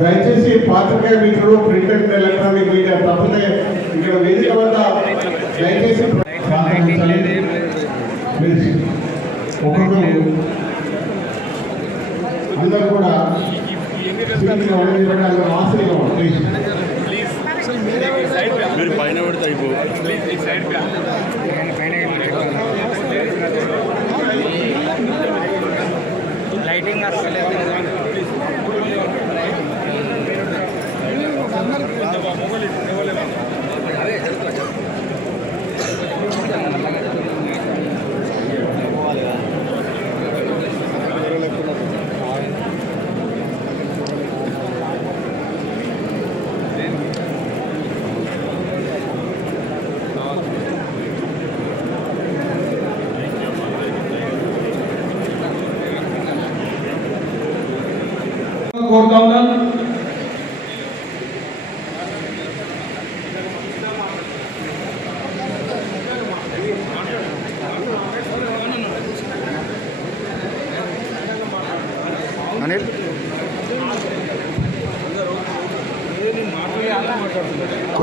దయచేసి పాత్రికేయ మిత్రులు ప్రింట్ అండ్ ఎలక్ట్రానిక్ మీడియా తప్పదే ఇక్కడ వేదిక వద్ద దయచేసి ప్లీజ్ ఒక్కొక్కరు అందరూ కూడా సీట్గా ఉండేటువంటి అందరూ ఆశలుగా ఉండండి. ప్లీజ్ మీరు పైన పెడితే అయిపో లైటింగ్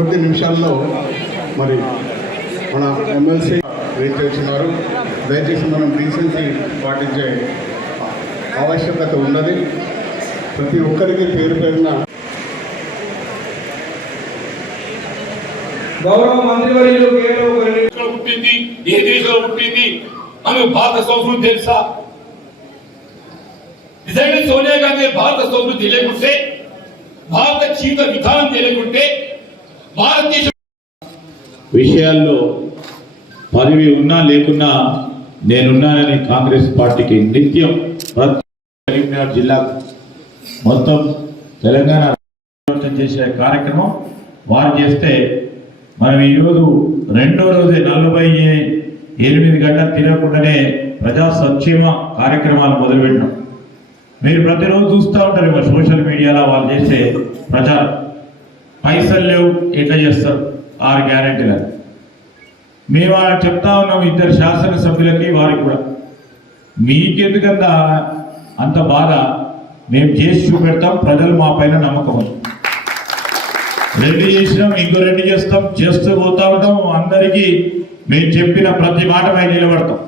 కొద్ది నిమిషాల్లో మరి మన ఎమ్మెల్సీ వెయిట్ చేస్తున్నారు. దయచేసి మనం డీసెన్సీ పాటించే ఆవశ్యకత ఉన్నది. ప్రతి ఒక్కరికి పేరు పేరున గౌరవ మంత్రివర్యులు పుట్టింది ఏ దేశంలో పుట్టింది ఆమె భారత సంస్కృతి తెలుసా? నిజంగా సోనియా గాంధీ భారత సంస్కృతి తెలియకుంటే భారత జీవిత విధానం తెలియకుంటే భారతదేశ విషయాల్లో పదవి ఉన్నా లేకున్నా నేనున్నానని కాంగ్రెస్ పార్టీకి నిత్యం కరీంనగర్ జిల్లా మొత్తం తెలంగాణ చేసే కార్యక్రమం వారు చేస్తే మనం ఈరోజు రెండో రోజే నలభై ఎనిమిది గంటలు తిరగకుండానే ప్రజా సంక్షేమ కార్యక్రమాలు మొదలుపెట్టినాం. మీరు ప్రతిరోజు చూస్తూ ఉంటారు ఇవాళ సోషల్ మీడియాలో వాళ్ళు చేసే ప్రచారం. పైసలు లేవు ఎట్లా చేస్తారు? ఆరు గ్యారెంటీలు. మేము చెప్తా ఉన్నాం ఇద్దరు శాసనసభ్యులకి వారికి కూడా. మీకెందుకంత అంత బాధ? మేము చేసి చూపెడతాం ప్రజలు మా పైన నమ్మకం ఉంది. చేసినాం ఇంకో రెండు చేస్తాం చేస్తూ పోతా ఉంటాం అందరికీ మేము చెప్పిన ప్రతి మాట పై నిలబడతాం.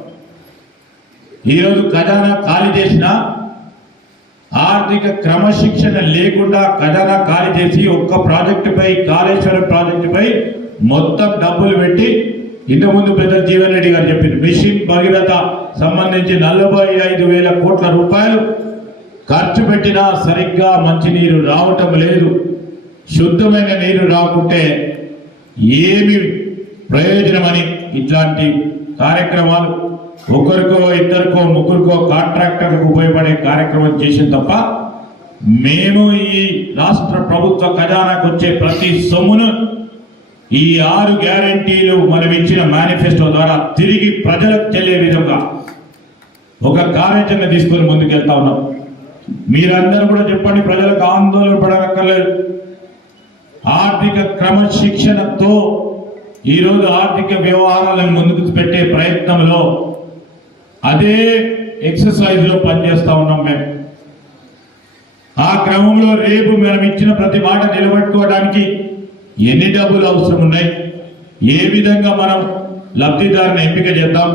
ఈరోజు ఖజానా ఖాళీ చేసినా ఆర్థిక క్రమశిక్షణ లేకుండా ఖజానా ఖాళీ చేసి ఒక్క ప్రాజెక్టుపై కాళేశ్వరం ప్రాజెక్టుపై మొత్తం డబ్బులు పెట్టి ఇంతకుముందు పెద్ద జీవన్ రెడ్డి గారు చెప్పింది. మిషన్ భగీరథ సంబంధించి నలభై ఐదు వేల కోట్ల రూపాయలు ఖర్చు పెట్టినా సరిగ్గా మంచినీరు రావటం లేదు. శుద్ధమైన నీరు రాకుంటే ఏమి ప్రయోజనమని ఇట్లాంటి కార్యక్రమాలు ఒకరికో ఇద్దరికో ముగ్గురికో కాంట్రాక్టర్లకు ఉపయోగపడే కార్యక్రమం చేసిన తప్ప మేము ఈ రాష్ట్ర ప్రభుత్వ ఖజానాకు వచ్చే ప్రతి సొమ్మును ఈ ఆరు గ్యారంటీలు మనం ఇచ్చిన మేనిఫెస్టో ద్వారా తిరిగి ప్రజలకు చెల్లే విధంగా ఒక కార్యాచరణ తీసుకొని ముందుకెళ్తా ఉన్నాం. మీరందరూ కూడా చెప్పండి ప్రజలకు ఆందోళన పడనక్కర్లేదు ఆర్థిక క్రమశిక్షణతో ఈరోజు ఆర్థిక వ్యవహారాలను ముందుకు పెట్టే ప్రయత్నంలో అదే ఎక్సర్సైజ్లో పనిచేస్తా ఉన్నాం మేము. ఆ క్రమంలో రేపు మనం ఇచ్చిన ప్రతి మాట నిలబెట్టుకోవడానికి ఎన్ని డబ్బులు అవసరం ఉన్నాయి? ఏ విధంగా మనం లబ్ధిదారుని ఎంపిక చేద్దాం?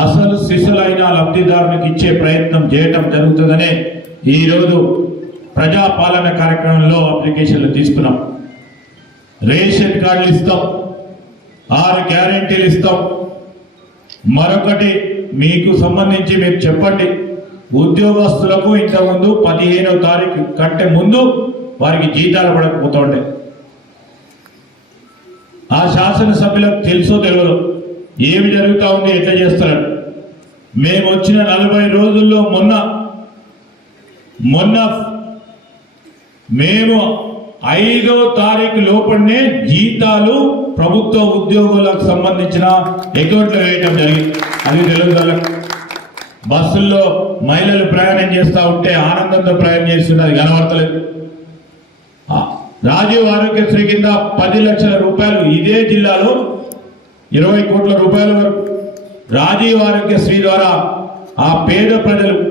అసలు శిశులైన లబ్ధిదారునికి ఇచ్చే ప్రయత్నం చేయటం జరుగుతుందనే ఈరోజు ప్రజాపాలన కార్యక్రమంలో అప్లికేషన్లు తీసుకున్నాం. రేషన్ కార్డులు ఇస్తాం. ఆరు గ్యారెంటీలు ఇస్తాం. మరొకటి మీకు సంబంధించి మీరు చెప్పండి. ఉద్యోగస్తులకు ఇంతకుముందు పదిహేనవ తారీఖు కంటే ముందు వారికి జీతాలు పడకపోతుండే. ఆ శాసనసభ్యులకు తెలుసో తెలియదు ఏమి జరుగుతూ ఉంది ఎట్లా చేస్తారు మేము వచ్చిన నలభై రోజుల్లో మొన్న మొన్న మేము ఐదో తారీఖు లోపలనే జీతాలు ప్రభుత్వ ఉద్యోగులకు సంబంధించిన అకౌంట్లో వేయటం జరిగింది. అది తెలుగు బస్సుల్లో మహిళలు ప్రయాణం చేస్తూ ఉంటే ఆనందంతో ప్రయాణం చేస్తున్నది కనబడతలేదు. రాజీవ్ ఆరోగ్యశ్రీ కింద పది లక్షల రూపాయలు ఇదే జిల్లాలో ఇరవై కోట్ల రూపాయల వరకు రాజీవ్ ఆరోగ్యశ్రీ ద్వారా ఆ పేద ప్రజలు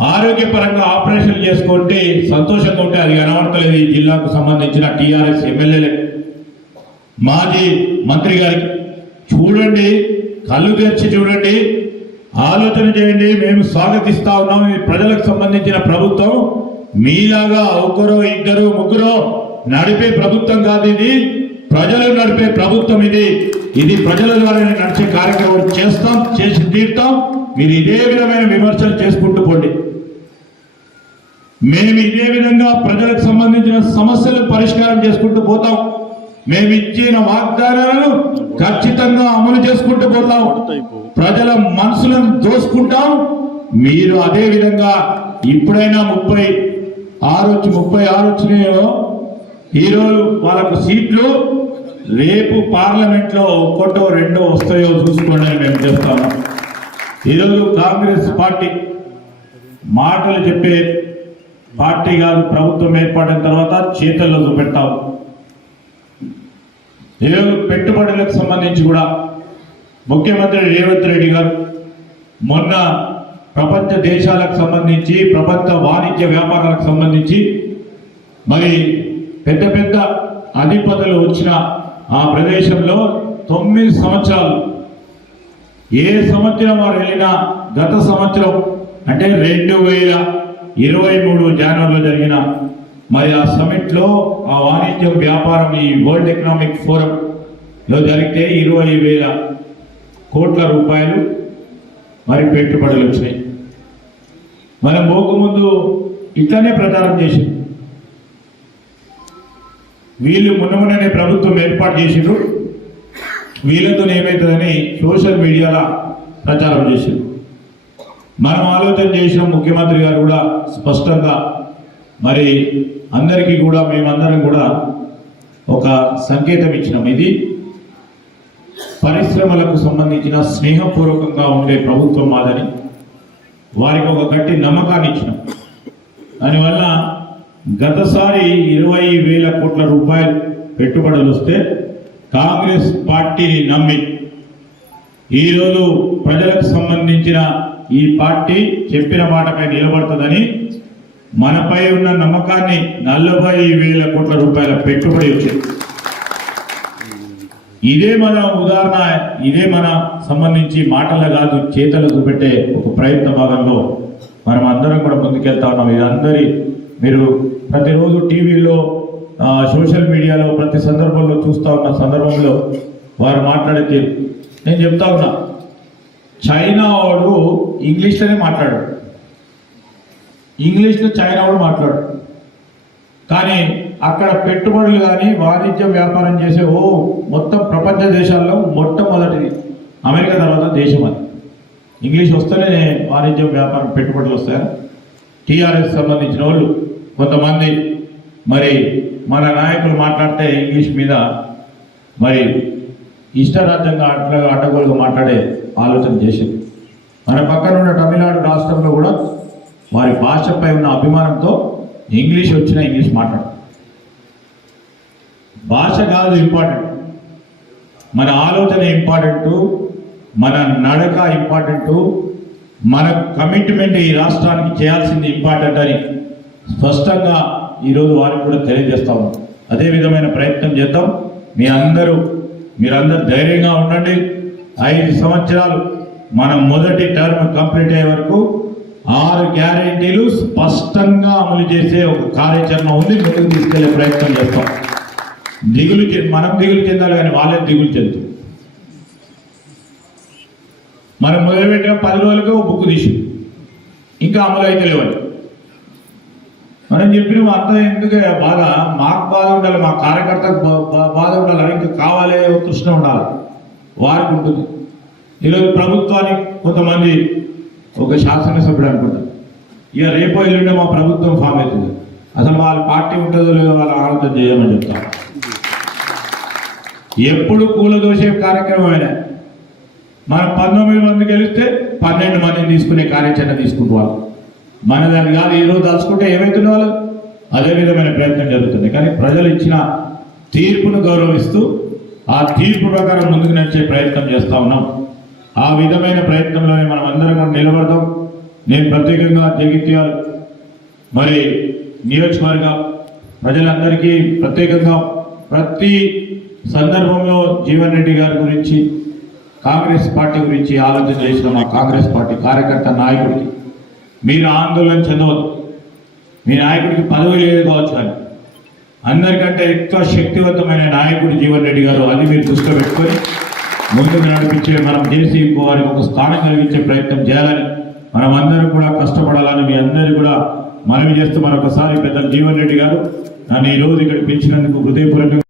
ఆరోగ్యపరంగా ఆపరేషన్ చేసుకుంటే సంతోషంగా ఉంటే అది కనబడతలేదు ఈ జిల్లాకు సంబంధించిన టీఆర్ఎస్ ఎమ్మెల్యేలే. మాజీ మంత్రి గారికి చూడండి కళ్ళు తెరిచి చూడండి ఆలోచన చేయండి. మేము స్వాగతిస్తా ఉన్నాం. ఈ ప్రజలకు సంబంధించిన ప్రభుత్వం మీలాగా ఒకరు ఇద్దరు ముగ్గురు నడిపే ప్రభుత్వం కాదు ఇది. ప్రజలు నడిపే ప్రభుత్వం ఇది. ఇది ప్రజల ద్వారా నడిచే కార్యక్రమం చేస్తాం చేసి తీరుతాం. మీరు ఇదే విధమైన విమర్శలు చేసుకుంటూ పోండి. మేము ఇదే విధంగా ప్రజలకు సంబంధించిన సమస్యలు పరిష్కారం చేసుకుంటూ పోతాం. మేము ఇచ్చిన వాగ్దానాలను ఖచ్చితంగా అమలు చేసుకుంటూ పోతాం. ప్రజల మనసులను దోసుకుంటాం మీరు అదే విధంగా ఇప్పుడైనా ముప్పై ఆరు వచ్చి ముప్పై ఆరు వచ్చినాయో ఈరోజు వాళ్ళకు సీట్లు రేపు పార్లమెంట్లో ఒక్కటో రెండో వస్తాయో చూసుకోండి అని మేము చెప్తాము ఈరోజు కాంగ్రెస్ పార్టీ మాటలు చెప్పే పార్టీ కాదు ప్రభుత్వం ఏర్పడిన తర్వాత చేతల్లో చూపెట్టాము ఈరోజు పెట్టుబడులకు సంబంధించి కూడా ముఖ్యమంత్రి రేవంత్ రెడ్డి గారు మొన్న ప్రపంచ దేశాలకు సంబంధించి ప్రపంచ వాణిజ్య వ్యాపారాలకు సంబంధించి మరి పెద్ద పెద్ద అధిపతులు వచ్చిన ఆ ప్రదేశంలో తొమ్మిది సంవత్సరాలు. ఏ సంవత్సరం వారు వెళ్ళినా గత సంవత్సరం అంటే రెండు వేల ఇరవై మూడు జనవరిలో జరిగిన మరి ఆ సమిట్లో ఆ వాణిజ్య వ్యాపారం ఈ వరల్డ్ ఎకనామిక్ ఫోరంలో జరిగితే ఇరవై వేల కోట్ల రూపాయలు మరి పెట్టుబడులు వచ్చినాయి. మనం పోకముందు ఇట్లానే ప్రచారం చేసింది వీళ్ళు మొన్న మొన్ననే ప్రభుత్వం ఏర్పాటు చేసిండ్రు. వీళ్ళతో ఏమవుతుందని సోషల్ మీడియాలో ప్రచారం చేసిండ్రు. మనం ఆలోచన చేసిన ముఖ్యమంత్రి గారు కూడా స్పష్టంగా మరి అందరికీ కూడా మేమందరం కూడా ఒక సంకేతం ఇచ్చినాం. ఇది పరిశ్రమలకు సంబంధించిన స్నేహపూర్వకంగా ఉండే ప్రభుత్వం మాదని వారికి ఒక గట్టి నమ్మకాన్ని ఇచ్చినాం. దానివల్ల గతసారి ఇరవై వేల కోట్ల రూపాయలు పెట్టుబడులు వస్తే కాంగ్రెస్ పార్టీని నమ్మి ఈరోజు ప్రజలకు సంబంధించిన ఈ పార్టీ చెప్పిన మాటపై నిలబడుతుందని మనపై ఉన్న నమ్మకాన్ని నలభై వేల కోట్ల రూపాయల పెట్టుబడి వచ్చింది. ఇదే మన ఉదాహరణ ఇదే మన సంబంధించి మాటల కాదు చేతలు చూపెట్టే ఒక ప్రయత్న భాగంలో మనం అందరం కూడా ముందుకెళ్తా ఉన్నాం. ఇదందరి మీరు ప్రతిరోజు టీవీలో సోషల్ మీడియాలో ప్రతి సందర్భంలో చూస్తూ ఉన్న సందర్భంలో వారు మాట్లాడే తీరు నేను చెప్తా ఉన్నా చైనా వాడు ఇంగ్లీష్లోనే మాట్లాడు. ఇంగ్లీష్లో చైనా వాడు మాట్లాడు. కానీ అక్కడ పెట్టుబడులు కానీ వాణిజ్య వ్యాపారం చేసే ఓ మొత్తం ప్రపంచ దేశాల్లో మొట్టమొదటిది. అమెరికా తర్వాత దేశం అది. ఇంగ్లీష్ వస్తేనే వాణిజ్య వ్యాపారం పెట్టుబడులు వస్తాయి? టీఆర్ఎస్ సంబంధించిన వాళ్ళు కొంతమంది మరి మన నాయకులు మాట్లాడితే ఇంగ్లీష్ మీద మరి ఇష్టరాజ్యంగా అట్లా అడ్డగోలుగా మాట్లాడే ఆలోచన చేసింది. మన పక్కన ఉన్న తమిళనాడు రాష్ట్రంలో కూడా వారి భాషపై ఉన్న అభిమానంతో ఇంగ్లీష్ వచ్చిన ఇంగ్లీష్ మాట్లాడు. భాష కాదు ఇంపార్టెంట్. మన ఆలోచన ఇంపార్టెంట్. మన నడక ఇంపార్టెంట్. మన కమిట్మెంట్ ఈ రాష్ట్రానికి చేయాల్సింది ఇంపార్టెంట్ అని స్పష్టంగా ఈరోజు వారికి కూడా తెలియజేస్తా ఉన్నాం. అదే విధమైన ప్రయత్నం చేద్దాం. మీ అందరూ మీరందరూ ధైర్యంగా ఉండండి. ఐదు సంవత్సరాలు మనం మొదటి టర్మ్ కంప్లీట్ అయ్యే వరకు ఆరు గ్యారెంటీలు స్పష్టంగా అమలు చేసే ఒక కార్యాచరణ ఉంది. ముందుకు తీసుకెళ్ళే ప్రయత్నం చేస్తాం. దిగులు మనం దిగులు చెందాలి కానీ వాళ్ళే దిగులు చెందుతారు. మనం మొదలుపెట్టిన పది రోజులకే ఒక బుక్ తీసి ఇంకా అమలు అయితే లేవని మనం చెప్పిన అంత ఎందుకు? బాధ మాకు బాధ ఉండాలి మా కార్యకర్తకు బా- బా- బాధ ఉండాలి ఇంకా కావాలి కృష్ణ ఉండాలి. వారికి ఉంటుంది. ఈరోజు ప్రభుత్వానికి కొంతమంది ఒక శాసనసభ్యుడు అనుకుంటారు ఇక రేపో ఎల్లుండే మా ప్రభుత్వం ఫామ్ అవుతుంది. అసలు వాళ్ళ పార్టీ ఉంటుందో లేదో వాళ్ళ ఆలోచన చేయమని చెప్తాం. ఎప్పుడు కూలదోసే కార్యక్రమం అయినా. మనం పంతొమ్మిది మంది గెలిస్తే పన్నెండు మందిని తీసుకునే కార్యాచరణ తీసుకుంటూ వాళ్ళు. మన దాన్ని కాదు ఈరోజు దాచుకుంటే ఏమవుతున్న వాళ్ళు? అదే విధమైన ప్రయత్నం జరుగుతుంది. కానీ ప్రజలు ఇచ్చిన తీర్పును గౌరవిస్తూ ఆ తీర్పు ప్రకారం ముందుకు నడిచే ప్రయత్నం చేస్తూ ఉన్నాం. ఆ విధమైన ప్రయత్నంలోనే మనం అందరం కూడా నిలబడతాం నేను ప్రత్యేకంగా జగిత్యాల మరి నియోజకవర్గ ప్రజలందరికీ ప్రత్యేకంగా ప్రతి సందర్భంలో జీవన్ రెడ్డి గారి గురించి కాంగ్రెస్ పార్టీ గురించి ఆలోచన చేసిన మా కాంగ్రెస్ పార్టీ కార్యకర్త నాయకుడికి మీరు ఆందోళన చెందవద్దు. మీ నాయకుడికి పదవి లేదు కావచ్చు అని అందరికంటే ఎక్కువ శక్తివంతమైన నాయకుడు జీవన్ రెడ్డి గారు అది మీరు దృష్టిలో పెట్టుకొని ముందుకు నడిపించే మనం చేసి వారికి ఒక స్థానం కలిగించే ప్రయత్నం చేయాలని మనం అందరం కూడా కష్టపడాలని మీ అందరూ కూడా మనవి చేస్తూ మరొకసారి పెద్ద జీవన్ రెడ్డి గారు నన్ను ఈ రోజు ఇక్కడ పిలిచినందుకు హృదయపూర్వకంగా